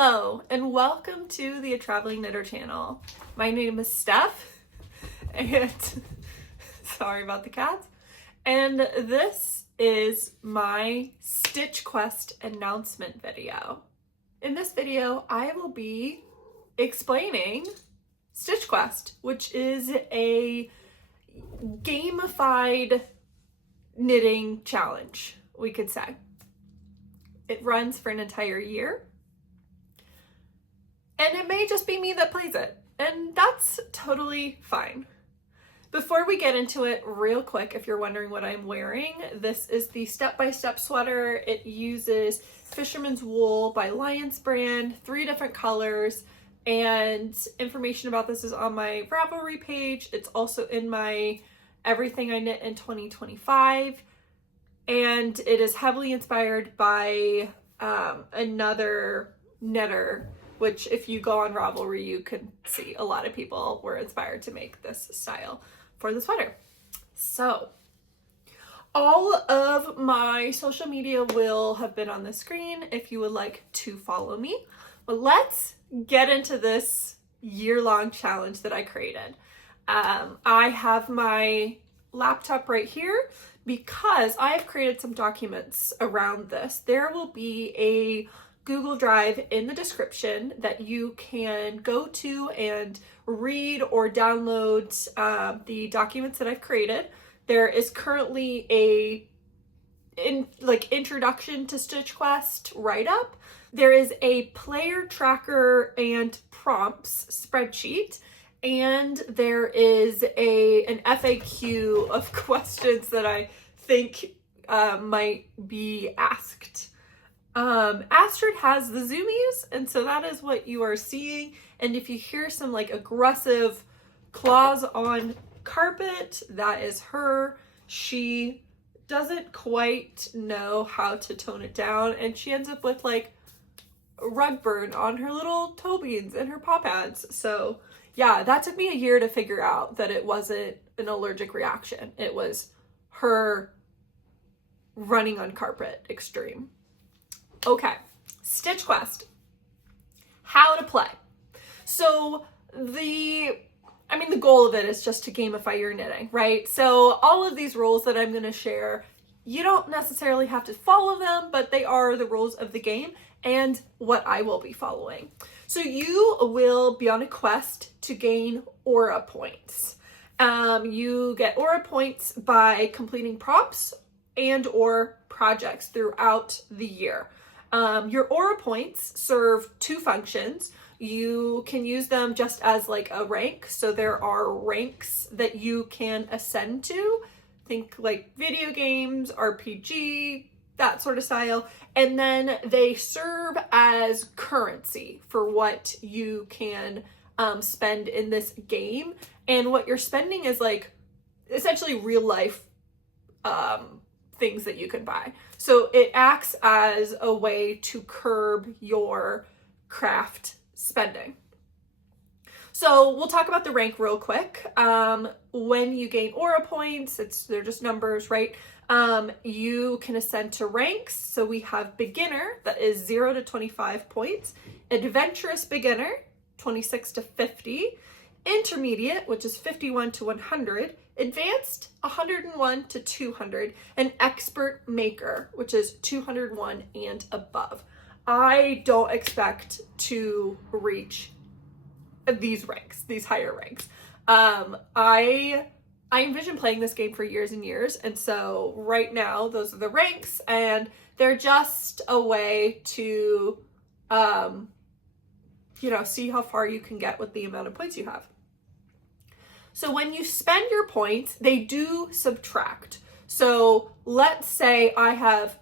Hello and welcome to the Traveling Knitter channel. My name is Steph and sorry about the cats. And this is my StitchQuest announcement video. In this video, I will be explaining StitchQuest, which is a gamified knitting challenge, we could say. It runs for an entire year. And it may just be me that plays it, and that's totally fine. Before we get into it, real quick, if you're wondering what I'm wearing, this is the step-by-step sweater. It uses Fisherman's Wool by Lions brand, 3 different colors, and information about this is on my Ravelry page. It's also in my Everything I Knit in 2025, and it is heavily inspired by another knitter, which if you go on Ravelry, you can see a lot of people were inspired to make this style for the sweater. So all of my social media will have been on the screen if you would like to follow me. But let's get into this year-long challenge that I created. I have my laptop right here because I have created some documents around this. There will be a Google Drive in the description that you can go to and read or download the documents that I've created. There is currently a introduction to StitchQuest write-up. There is a player tracker and prompts spreadsheet, and there is an FAQ of questions that I think might be asked. Astrid has the zoomies, and so that is what you are seeing. And if you hear some aggressive claws on carpet, that is her. She doesn't quite know how to tone it down, and she ends up with rug burn on her little toe beans and her paw pads. So yeah, that took me a year to figure out that it wasn't an allergic reaction. It was her running on carpet extreme. Okay, StitchQuest, how to play. So the goal of it is just to gamify your knitting, right? So all of these rules that I'm going to share, you don't necessarily have to follow them, but they are the rules of the game and what I will be following. So you will be on a quest to gain aura points. You get aura points by completing prompts and or projects throughout the year. Your aura points serve 2 functions. You can use them just as a rank. So there are ranks that you can ascend to. Think video games, RPG, that sort of style. And then they serve as currency for what you can spend in this game. And what you're spending is essentially real life things that you can buy. So it acts as a way to curb your craft spending. So we'll talk about the rank real quick. When you gain aura points, they're just numbers, right? You can ascend to ranks. So we have beginner, that is 0 to 25 points. Adventurous beginner, 26 to 50. Intermediate, which is 51 to 100. Advanced, 101 to 200. And expert maker, which is 201 and above. I don't expect to reach these ranks, these higher ranks. I envision playing this game for years and years, and so right now those are the ranks, and they're just a way to see how far you can get with the amount of points you have. So when you spend your points, they do subtract. So let's say I have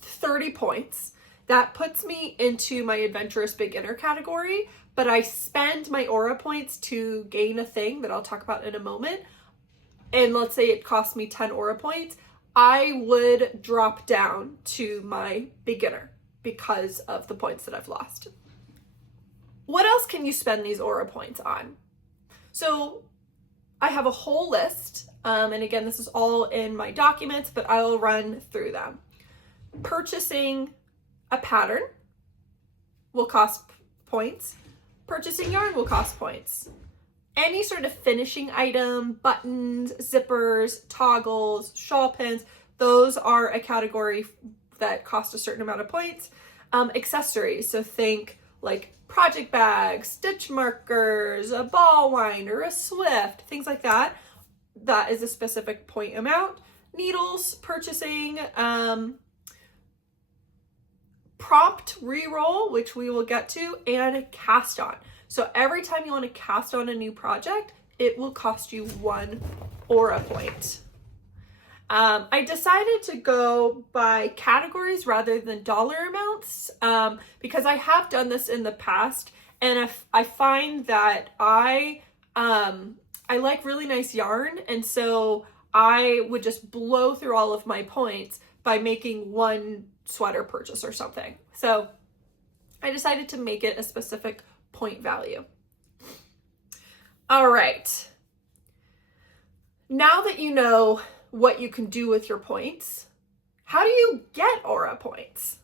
30 points. That puts me into my adventurous beginner category, but I spend my aura points to gain a thing that I'll talk about in a moment. And let's say it costs me 10 aura points. I would drop down to my beginner because of the points that I've lost. What else can you spend these aura points on? So I have a whole list, and again, this is all in my documents, but I will run through them. Purchasing a pattern, will cost points. Purchasing yarn will cost points. Any sort of finishing item, buttons, zippers, toggles, shawl pins, those are a category that cost a certain amount of points. Accessories, so think like project bags, stitch markers, a ball winder, a swift, things like that. That is a specific point amount. Needles, purchasing, prompt reroll, which we will get to, and cast on. So every time you want to cast on a new project, it will cost you 1 aura point. I decided to go by categories rather than dollar amounts because I have done this in the past, and I find that I like really nice yarn, and so I would just blow through all of my points by making one sweater purchase or something. So I decided to make it a specific point value. All right. Now that you know what you can do with your points, how do you get aura points?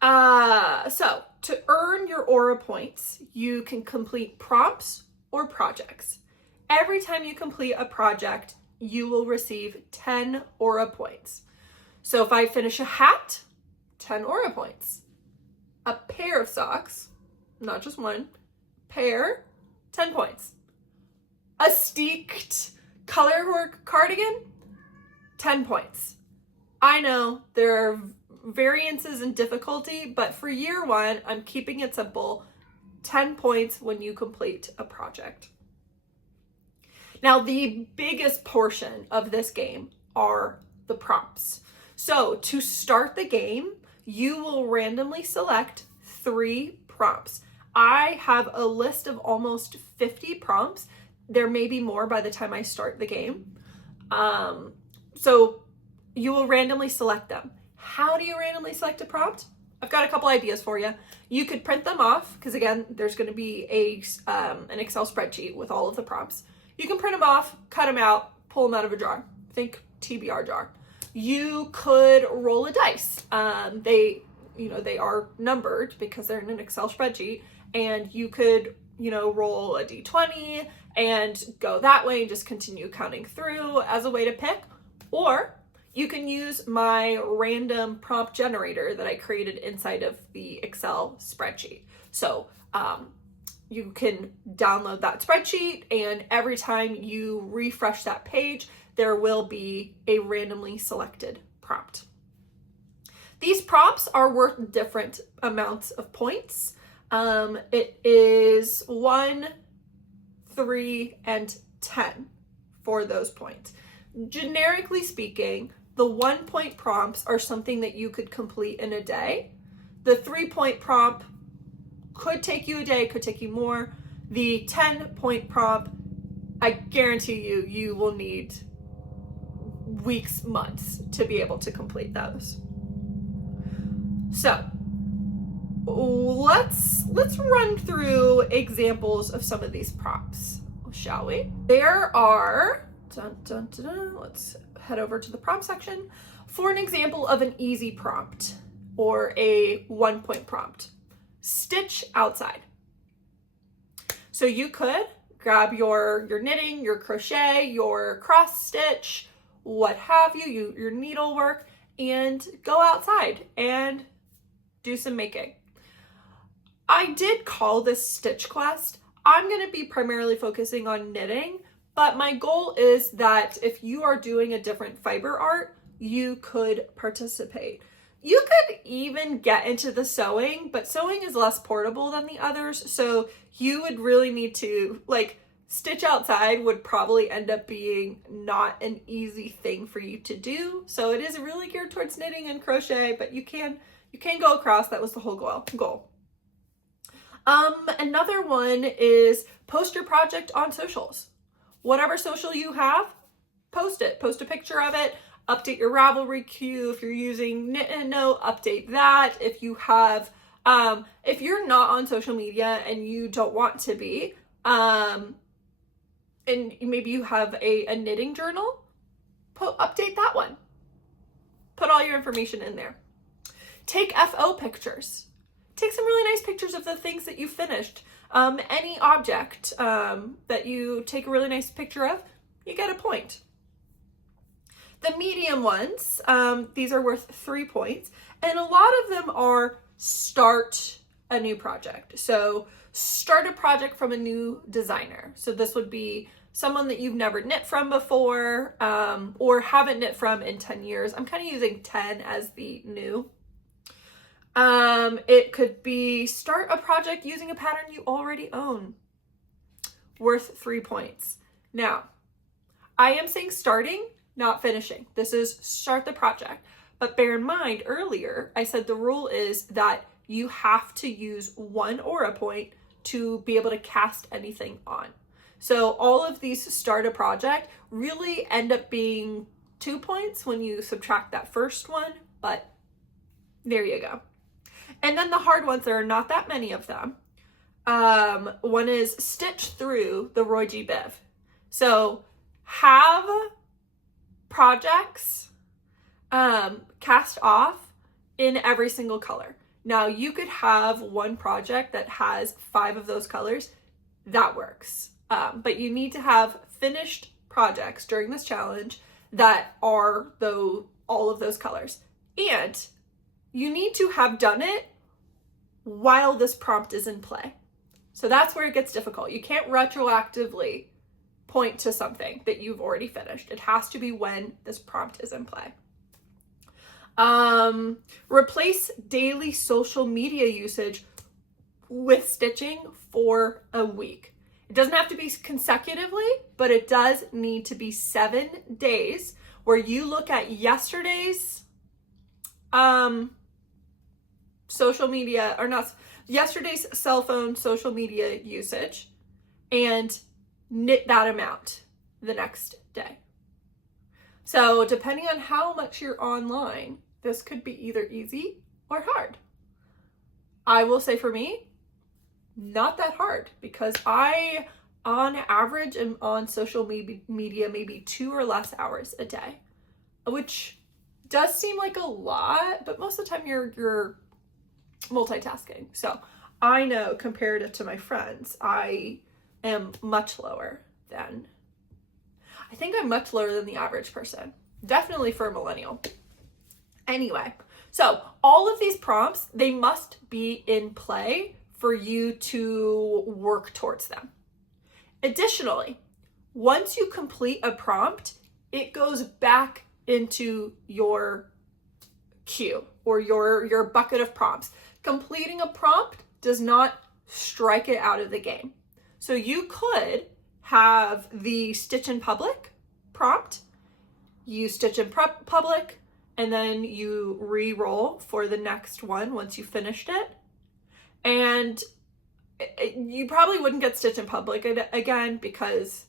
So to earn your aura points, you can complete prompts or projects. Every time you complete a project, you will receive 10 aura points. So if I finish a hat, 10 aura points. A pair of socks, not just one, pair, 10 points. A steeked colorwork cardigan, 10 points. I know there are variances in difficulty, but for year 1, I'm keeping it simple. 10 points when you complete a project. Now, the biggest portion of this game are the prompts. So to start the game, you will randomly select 3 prompts. I have a list of almost 50 prompts. There may be more by the time I start the game. So you will randomly select them. How do you randomly select a prompt? I've got a couple ideas for you. You could print them off, because again, there's going to be an Excel spreadsheet with all of the prompts. You can print them off, cut them out, pull them out of a jar. Think TBR jar. You could roll a dice. They are numbered because they're in an Excel spreadsheet, and you could, roll a D20 and go that way and just continue counting through as a way to pick. Or you can use my random prompt generator that I created inside of the Excel spreadsheet. So you can download that spreadsheet, and every time you refresh that page, there will be a randomly selected prompt. These prompts are worth different amounts of points. It is 1, 3, and 10 for those points. Generically speaking, the 1-point prompts are something that you could complete in a day. The 3-point prompt could take you a day, could take you more. The 10-point prompt, I guarantee you will need weeks, months to be able to complete those. So let's run through examples of some of these prompts, shall we? There are, let's head over to the prompt section for an example of an easy prompt or a 1-point prompt. Stitch outside. So you could grab your knitting, your crochet, your cross stitch, what have you, your needlework, and go outside and do some making. I did call this StitchQuest. I'm going to be primarily focusing on knitting, but my goal is that if you are doing a different fiber art, you could participate. You could even get into the sewing, but sewing is less portable than the others, so you would really need to, stitch outside would probably end up being not an easy thing for you to do. So it is really geared towards knitting and crochet, but you can go across. That was the whole goal. Another one is post your project on socials. Whatever social you have, post it. Post a picture of it. Update your Ravelry queue. If you're using Knit and Know, update that. If you have, if you're not on social media and you don't want to be, and maybe you have a knitting journal, update that one. Put all your information in there. Take FO pictures. take some really nice pictures of the things that you finished. Any object that you take a really nice picture of, you get a point. The medium ones, these are worth 3 points, and a lot of them are start a new project. So start a project from a new designer. So this would be someone that you've never knit from before, or haven't knit from in 10 years. I'm kind of using 10 as the new. It could be start a project using a pattern you already own. Worth 3 points. Now, I am saying starting, not finishing. This is start the project. But bear in mind, earlier, I said the rule is that you have to use 1 aura point to be able to cast anything on. So all of these start a project really end up being 2 points when you subtract that first one, but there you go. And then the hard ones, there are not that many of them. One is stitch through the Roy G. Biv. So have projects cast off in every single color. Now you could have one project that has 5 of those colors. That works. But you need to have finished projects during this challenge that are all of those colors. And you need to have done it while this prompt is in play. So that's where it gets difficult. You can't retroactively point to something that you've already finished. It has to be when this prompt is in play. Replace daily social media usage with stitching for a week. It doesn't have to be consecutively, but it does need to be 7 days where you look at yesterday's social media, or not, yesterday's cell phone social media usage and knit that amount the next day. So depending on how much you're online, this could be either easy or hard. I will say for me, not that hard, because I, on average, am on social media maybe 2 or less hours a day, which does seem like a lot, but most of the time you're multitasking. So I know comparative to my friends, I am much lower than, I think I'm much lower than the average person. Definitely for a millennial. Anyway, so all of these prompts, they must be in play for you to work towards them. Additionally, once you complete a prompt, it goes back into your queue or your bucket of prompts. Completing a prompt does not strike it out of the game. So you could have the stitch in public prompt, you stitch in public, and then you re-roll for the next one once you finished it. And you probably wouldn't get stitch in public again because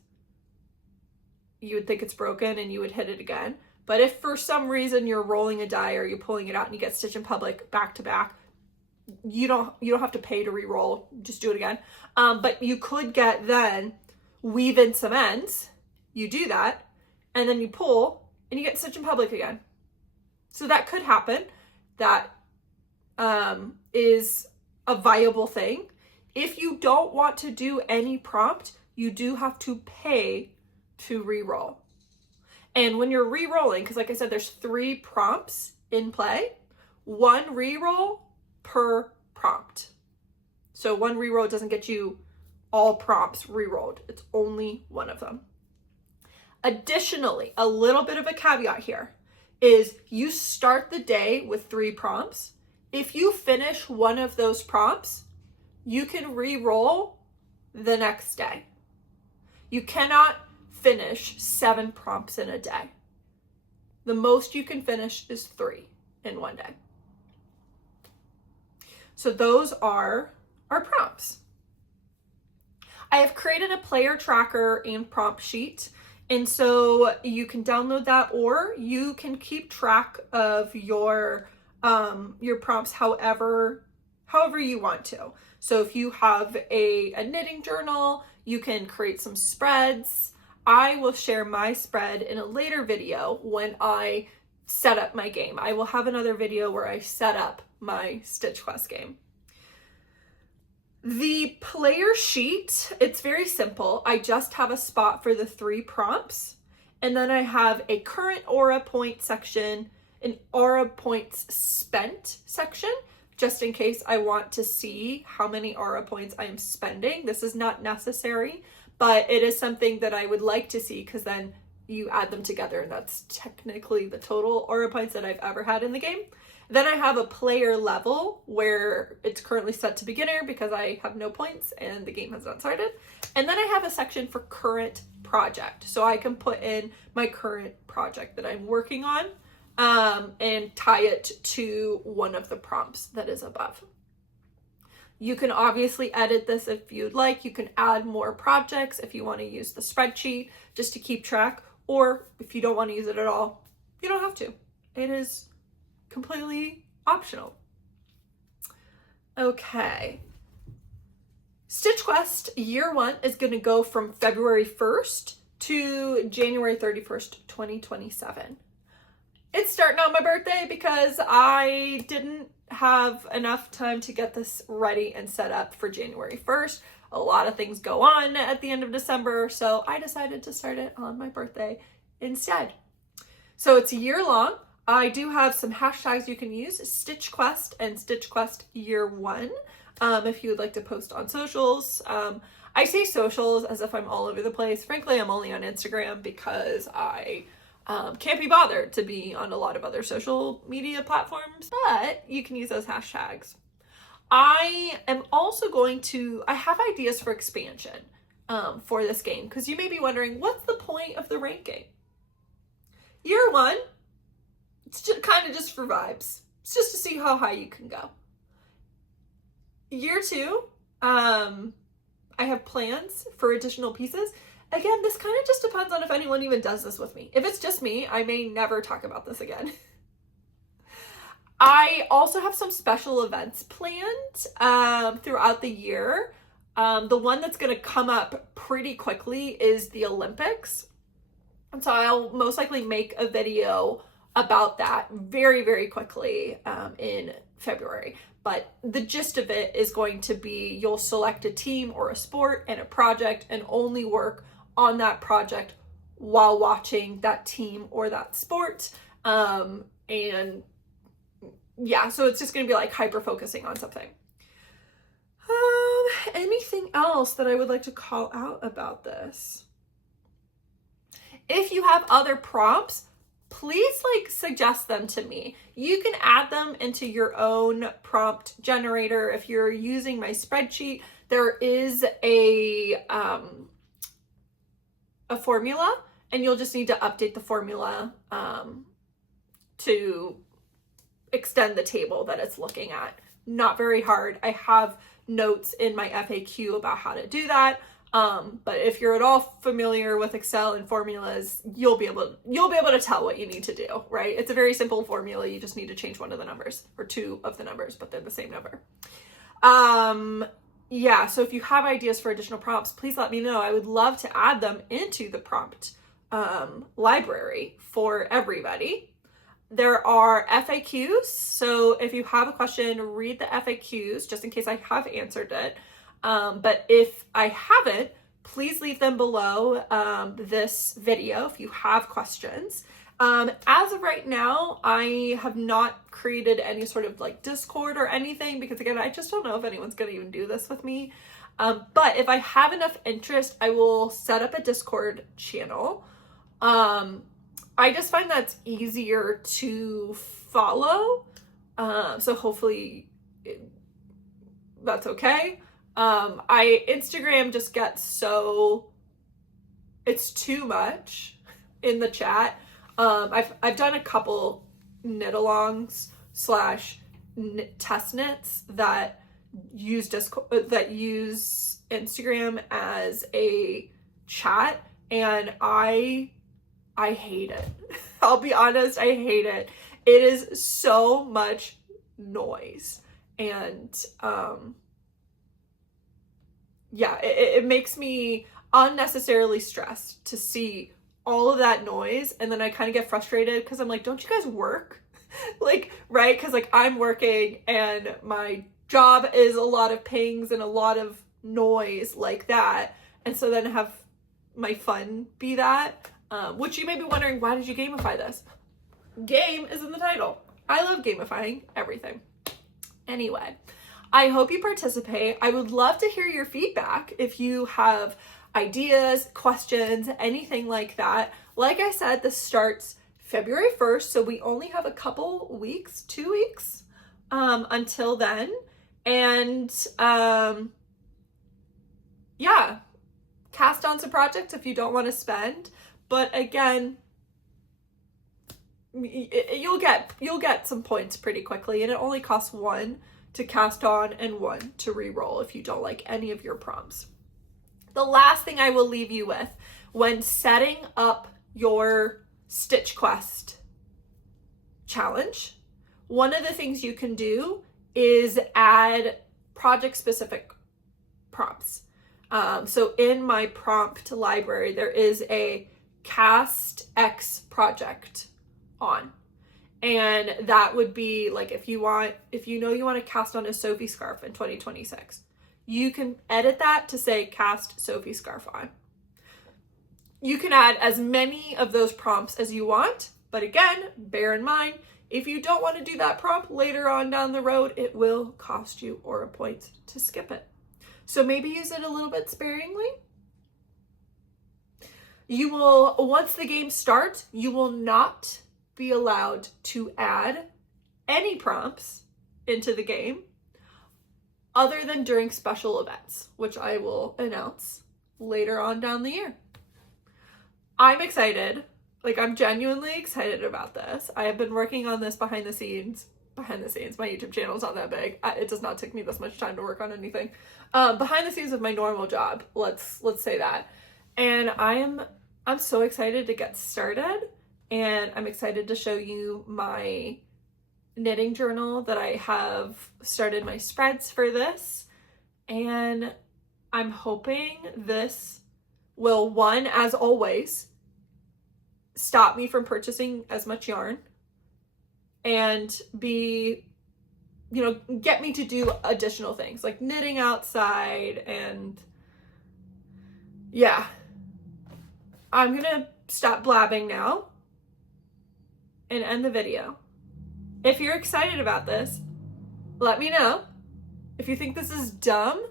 you would think it's broken and you would hit it again. But if for some reason you're rolling a die or you're pulling it out and you get stitch in public back to back, you don't have to pay to re-roll, just do it again. But you could get then weave in some ends, you do that, and then you pull and you get stitch in public again. So that could happen. That is a viable thing. If you don't want to do any prompt, you do have to pay to re-roll. And when you're re-rolling, because like I said, there's 3 prompts in play, 1 re-roll per prompt. So 1 re-roll doesn't get you all prompts re-rolled. It's only one of them. Additionally, a little bit of a caveat here is you start the day with 3 prompts. If you finish one of those prompts, you can re-roll the next day. You cannot finish 7 prompts in a day. The most you can finish is 3 in one day. So those are our prompts. I have created a player tracker and prompt sheet. And so you can download that, or you can keep track of your prompts however you want to. So if you have a knitting journal, you can create some spreads. I will share my spread in a later video when I set up my game. I will have another video where I set up my StitchQuest game. The player sheet, it's very simple. I just have a spot for the 3 prompts, and then I have a current aura point section, an aura points spent section, just in case I want to see how many aura points I am spending. This is not necessary, but it is something that I would like to see, because then you add them together and that's technically the total aura points that I've ever had in the game. Then I have a player level where it's currently set to beginner because I have no points and the game has not started. And then I have a section for current project. So I can put in my current project that I'm working on and tie it to one of the prompts that is above. You can obviously edit this if you'd like. You can add more projects if you want to use the spreadsheet just to keep track, or if you don't want to use it at all, you don't have to. It is completely optional. Okay. StitchQuest year 1 is going to go from February 1st to January 31st, 2027. It's starting on my birthday because I didn't have enough time to get this ready and set up for January 1st. A lot of things go on at the end of December, so I decided to start it on my birthday instead. So it's a year long. I do have some hashtags you can use, StitchQuest and StitchQuest year 1, if you would like to post on socials. I say socials as if I'm all over the place. Frankly, I'm only on Instagram because I can't be bothered to be on a lot of other social media platforms, but you can use those hashtags. I am also I have ideas for expansion for this game, because you may be wondering, what's the point of the ranking? Year 1, it's just kind of just for vibes. It's just to see how high you can go. Year 2, I have plans for additional pieces. Again, this kind of just depends on if anyone even does this with me. If it's just me, I may never talk about this again. I also have some special events planned throughout the year. The one that's going to come up pretty quickly is the Olympics. And so I'll most likely make a video about that very, very quickly in February. But the gist of it is going to be, you'll select a team or a sport and a project and only work on that project while watching that team or that sport. And yeah, so it's just going to be like hyper focusing on something. Anything else that I would like to call out about this? If you have other prompts, please suggest them to me. You can add them into your own prompt generator. If you're using my spreadsheet, there is a formula, and you'll just need to update the formula to extend the table that it's looking at. Not very hard. I have notes in my FAQ about how to do that. But if you're at all familiar with Excel and formulas, you'll be able to tell what you need to do, right? It's a very simple formula. You just need to change one of the numbers or 2 of the numbers, but they're the same number. Yeah, so if you have ideas for additional prompts, please let me know. I would love to add them into the prompt library for everybody. There are FAQs, so if you have a question, read the FAQs just in case I have answered it. But if I haven't, please leave them below this video if you have questions. As of right now, I have not created any sort of Discord or anything, because again, I just don't know if anyone's going to even do this with me. But if I have enough interest, I will set up a Discord channel. I just find that's easier to follow. So hopefully that's okay. Instagram just gets it's too much in the chat. I've done a couple knit-alongs / test knits that use Instagram as a chat, and I hate it. I'll be honest, I hate it. It is so much noise, and yeah, it makes me unnecessarily stressed to see all of that noise, and then I kind of get frustrated because I'm like, don't you guys work? Right? Because I'm working and my job is a lot of pings and a lot of noise like that. And so then have my fun be that, which you may be wondering, why did you gamify this? Game is in the title. I love gamifying everything. Anyway, I hope you participate. I would love to hear your feedback if you have ideas, questions, anything like that. Like I said, this starts February 1st, so we only have a couple weeks, 2 weeks, until then. And yeah, cast on some projects if you don't want to spend. But again, you'll get some points pretty quickly, and it only costs 1 to cast on and 1 to re-roll if you don't like any of your prompts. The last thing I will leave you with when setting up your StitchQuest challenge, one of the things you can do is add project-specific prompts. So in my prompt library, there is a cast X project on. And that would be like, if you know you want to cast on a Sophie scarf in 2026, you can edit that to say cast Sophie scarf on. You can add as many of those prompts as you want, but again, bear in mind, if you don't want to do that prompt later on down the road, it will cost you or a point to skip it. So maybe use it a little bit sparingly. You will, once the game starts, you will not be allowed to add any prompts into the game other than during special events, which I will announce later on down the year. I'm excited. Like, I'm genuinely excited about this. I have been working on this behind the scenes. My YouTube channel is not that big. It does not take me this much time to work on anything. Behind the scenes of my normal job, let's say that. And I'm so excited to get started. And I'm excited to show you my knitting journal that I have started my spreads for this. And I'm hoping this will, one, as always, stop me from purchasing as much yarn, and be, get me to do additional things like knitting outside. And yeah, I'm gonna stop blabbing now and end the video. If you're excited about this, let me know. If you think this is dumb,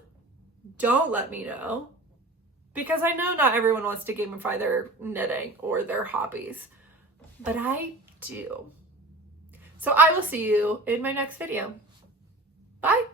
don't let me know. Because I know not everyone wants to gamify their knitting or their hobbies, but I do. So I will see you in my next video. Bye.